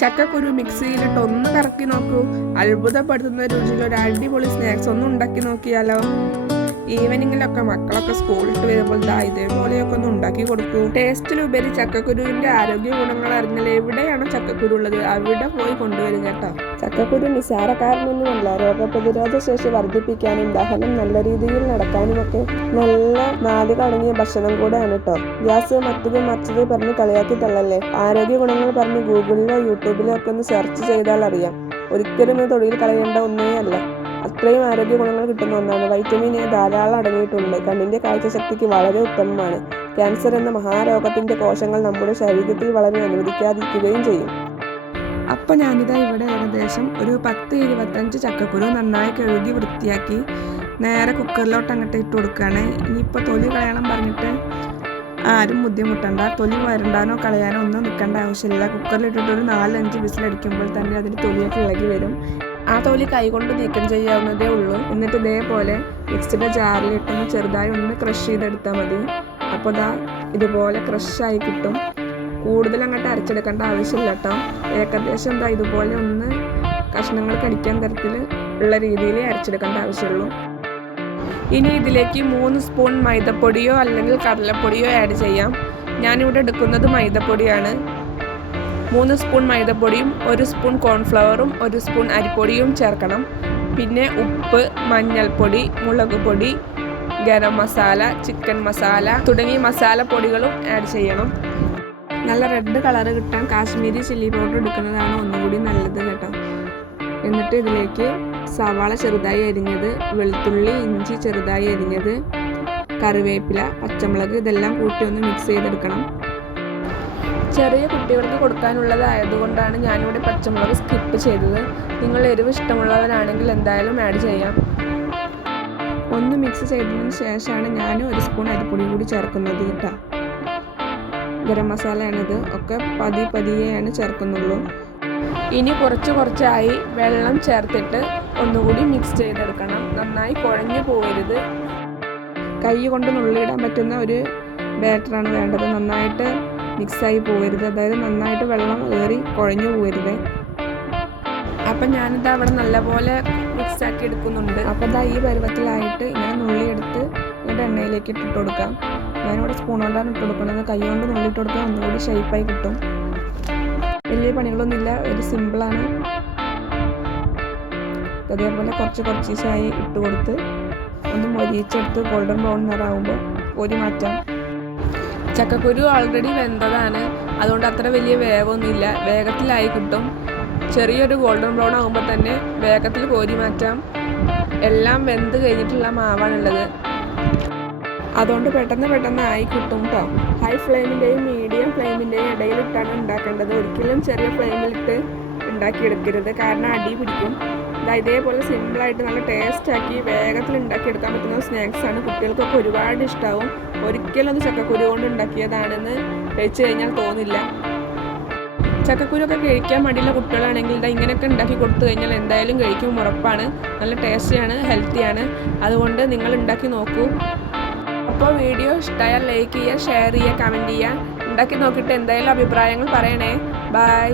ചക്കക്കുരു മിക്സിയിലിട്ട് ഒന്ന് കറക്കി നോക്കൂ. അത്ഭുതപ്പെടുത്തുന്ന രുചിയിൽ ഒരു അടിപൊളി സ്നാക്സ് ഒന്ന് ഉണ്ടാക്കി നോക്കിയാലോ. ഈവനിങ്ങിലൊക്കെ മക്കളൊക്കെ സ്കൂളിട്ട് വരുമ്പോൾ ഇതേപോലെയൊക്കെ ഒന്ന് ഉണ്ടാക്കി കൊടുക്കൂ. ടേസ്റ്റിലുപരി ചക്കക്കുരുവിന്റെ ആരോഗ്യ ഗുണങ്ങൾ അറിഞ്ഞാൽ എവിടെയാണോ ചക്കക്കുരു ഉള്ളത് അവിടെ പോയി കൊണ്ടുവരും കേട്ടോ. ചക്കക്കുരു നിസാരക്കാരനൊന്നുമല്ല, രോഗപ്രതിരോധ ശേഷി വർദ്ധിപ്പിക്കാനും ദഹനം നല്ല രീതിയിൽ നടക്കാനുമൊക്കെ നല്ല നാല് അടങ്ങിയ ഭക്ഷണം കൂടെയാണ് കേട്ടോ. ഗ്യാസ് മറ്റത് മറിച്ചത് പറഞ്ഞ് കളിയാക്കി തള്ളല്ലേ. ആരോഗ്യ ഗുണങ്ങൾ പറഞ്ഞ് ഗൂഗിളിലോ യൂട്യൂബിലോ ഒക്കെ ഒന്ന് സെർച്ച് ചെയ്താൽ അറിയാം. ഒരിക്കലും ഇത് തൊഴിൽ കളയേണ്ട ഒന്നേ അല്ല. അത്രയും ആരോഗ്യ ഗുണങ്ങൾ കിട്ടുന്ന ഒന്നാണ്. വൈറ്റമിൻ എ ധാരാളം അടങ്ങിയിട്ടുണ്ട്. കണ്ണിന്റെ കാഴ്ചശക്തിക്ക് വളരെ ഉത്തമമാണ്. ക്യാൻസർ എന്ന മഹാരോഗത്തിന്റെ കോശങ്ങൾ നമ്മുടെ ശരീരത്തിൽ വളരാൻ അനുവദിക്കാതിരിക്കുകയും ചെയ്യും. അപ്പോൾ ഞാനിതാ ഇവിടെ ഏകദേശം ഒരു 10-25 ചക്കക്കുരു നന്നായി കഴുകി വൃത്തിയാക്കി നേരെ കുക്കറിലോട്ട് അങ്ങോട്ട് ഇട്ട് കൊടുക്കുകയാണ്. ഇനിയിപ്പോൾ തൊലി കളയണം പറഞ്ഞിട്ട് ആരും ബുദ്ധിമുട്ടണ്ട. തൊലി വരണ്ടാനോ കളയാനോ ഒന്നും നിൽക്കേണ്ട ആവശ്യമില്ല. കുക്കറിലിട്ടിട്ട് ഒരു 4-5 വിസിലടിക്കുമ്പോൾ തന്നെ അതിന് തൊലിയൊക്കെ ഇളകി വരും. ആ തൊലി കൈകൊണ്ട് നീക്കം ചെയ്യാവുന്നതേ ഉള്ളൂ. എന്നിട്ട് ഇതേപോലെ മിക്സിയുടെ ജാറിലിട്ടൊന്ന് ചെറുതായി ഒന്ന് ക്രഷ് ചെയ്തെടുത്താൽ മതി. അപ്പോൾ ഇതുപോലെ ക്രഷായി കിട്ടും. കൂടുതൽ അങ്ങോട്ട് അരച്ചെടുക്കേണ്ട ആവശ്യമില്ല കേട്ടോ. ഏകദേശം ഇതുപോലെ ഒന്ന് കഷ്ണങ്ങൾ കടിക്കാൻ തരത്തിൽ ഉള്ള രീതിയിൽ അരച്ചെടുക്കേണ്ട ആവശ്യമുള്ളൂ. ഇനി ഇതിലേക്ക് 3 സ്പൂൺ മൈദപ്പൊടിയോ അല്ലെങ്കിൽ കടലപ്പൊടിയോ ആഡ് ചെയ്യാം. ഞാനിവിടെ എടുക്കുന്നത് മൈദപ്പൊടിയാണ്. 3 സ്പൂൺ മൈദപ്പൊടിയും 1 സ്പൂൺ കോൺഫ്ലവറും 1 സ്പൂൺ അരിപ്പൊടിയും ചേർക്കണം. പിന്നെ ഉപ്പ്, മഞ്ഞൾപ്പൊടി, മുളക് പൊടി, ഗരം മസാല, ചിക്കൻ മസാല തുടങ്ങിയ മസാലപ്പൊടികളും ആഡ് ചെയ്യണം. നല്ല റെഡ് കളറ് കിട്ടാൻ കാശ്മീരി ചില്ലി പൗഡർ എടുക്കുന്നതാണ് ഒന്നുകൂടി നല്ലത് കേട്ടോ. എന്നിട്ട് ഇതിലേക്ക് സവാള ചെറുതായി അരിഞ്ഞത്, വെളുത്തുള്ളി, ഇഞ്ചി ചെറുതായി അരിഞ്ഞത്, കറിവേപ്പില, പച്ചമുളക് ഇതെല്ലാം കൂട്ടി ഒന്ന് മിക്സ് ചെയ്തെടുക്കണം. ചെറിയ കുട്ടികൾക്ക് കൊടുക്കാനുള്ളതായതുകൊണ്ടാണ് ഞാനിവിടെ പച്ചമുളക് സ്കിപ്പ് ചെയ്തത്. നിങ്ങൾ എരിവ് ഇഷ്ടമുള്ളവരാണെങ്കിൽ എന്തായാലും ആഡ് ചെയ്യാം. ഒന്ന് മിക്സ് ചെയ്തതിന് ശേഷമാണ് ഞാൻ 1 സ്പൂൺ അരിപ്പൊടി കൂടി ചേർക്കുന്നത് കേട്ടോ. ഗരം മസാലയാണിത്. ഒക്കെ പതിയെയാണ് ചേർക്കുന്നുള്ളൂ. ഇനി കുറച്ചായി വെള്ളം ചേർത്തിട്ട് ഒന്നുകൂടി മിക്സ് ചെയ്തെടുക്കണം. നന്നായി കുഴഞ്ഞു പോകരുത്. കൈ കൊണ്ട് നുള്ളിയിടാൻ പറ്റുന്ന ഒരു ബാറ്ററാണ് വേണ്ടത്. നന്നായിട്ട് മിക്സായി പോകരുത്. അതായത് നന്നായിട്ട് വെള്ളം ഏറി കുഴഞ്ഞു പോകരുത്. അപ്പം ഞാനിത് അവിടെ നല്ലപോലെ മിക്സാക്കി എടുക്കുന്നുണ്ട്. അപ്പോൾ ഈ പരുവത്തിലായിട്ട് ഇങ്ങനെ നുള്ളിയെടുത്ത് എന്നിട്ട് എണ്ണയിലേക്ക് ഇട്ടിട്ട് കൊടുക്കാം. ഞാനിവിടെ സ്പൂൺ കൊണ്ടാണ് ഇട്ട് കൊടുക്കുന്നത്. കൈ കൊണ്ട് നുള്ളിയിട്ട് കൊടുത്താൽ ഒന്നുകൂടി ഷേപ്പായി കിട്ടും. വലിയ പണികളൊന്നുമില്ല, ഒരു സിമ്പിളാണ്. അതേപോലെ കുറച്ചായി ഇട്ട് കൊടുത്ത് ഒന്ന് മൊരിയിച്ചെടുത്ത് ഗോൾഡൻ ബ്രൗൺ നിറാവുമ്പോൾ കോരി മാറ്റാം. ചക്കക്കുരു ഓൾറെഡി വെന്തതാണ്, അതുകൊണ്ട് അത്ര വലിയ വേവൊന്നുമില്ല. വേഗത്തിലായി കിട്ടും. ചെറിയൊരു ഗോൾഡൻ ബ്രൗൺ ആകുമ്പോൾ തന്നെ വേഗത്തിൽ കോരി മാറ്റാം. എല്ലാം വെന്ത് കഴിഞ്ഞിട്ടുള്ള മാവാണുള്ളത്, അതുകൊണ്ട് പെട്ടെന്ന് ആയി കിട്ടും കേട്ടോ. ഹൈ ഫ്ലെയിമിൻ്റെയും മീഡിയം ഫ്ലെയിമിൻ്റെയും ഇടയിലിട്ടാണ് ഉണ്ടാക്കേണ്ടത്. ഒരിക്കലും ചെറിയ ഫ്ലെയിമിലിട്ട് ഉണ്ടാക്കിയെടുക്കരുത്, കാരണം അടി പിടിക്കും. ഇതേപോലെ സിമ്പിളായിട്ട് നല്ല ടേസ്റ്റാക്കി വേഗത്തിൽ ഉണ്ടാക്കിയെടുക്കാൻ പറ്റുന്ന സ്നാക്സാണ്. കുട്ടികൾക്കൊക്കെ ഒരുപാട് ഇഷ്ടമാവും. ഒരിക്കലും അത് ചക്കക്കുരു കൊണ്ട് ഉണ്ടാക്കിയതാണെന്ന് കഴിച്ചു കഴിഞ്ഞാൽ തോന്നില്ല. ചക്കക്കുരുക്കെ കഴിക്കാൻ മടിയുള്ള കുട്ടികളാണെങ്കിൽ ഇങ്ങനെയൊക്കെ ഉണ്ടാക്കി കൊടുത്തു കഴിഞ്ഞാൽ എന്തായാലും കഴിക്കും, ഉറപ്പാണ്. നല്ല ടേസ്റ്റിയാണ്, ഹെൽത്തിയാണ്. അതുകൊണ്ട് നിങ്ങൾ ഉണ്ടാക്കി നോക്കൂ. അപ്പോൾ വീഡിയോ ഇഷ്ടമായാൽ ലൈക്ക് ചെയ്യുക, ഷെയർ ചെയ്യുക, കമൻറ്റ് ചെയ്യുക. ഉണ്ടാക്കി നോക്കിയിട്ട് എന്തായാലും അഭിപ്രായങ്ങൾ പറയണേ. ബൈ.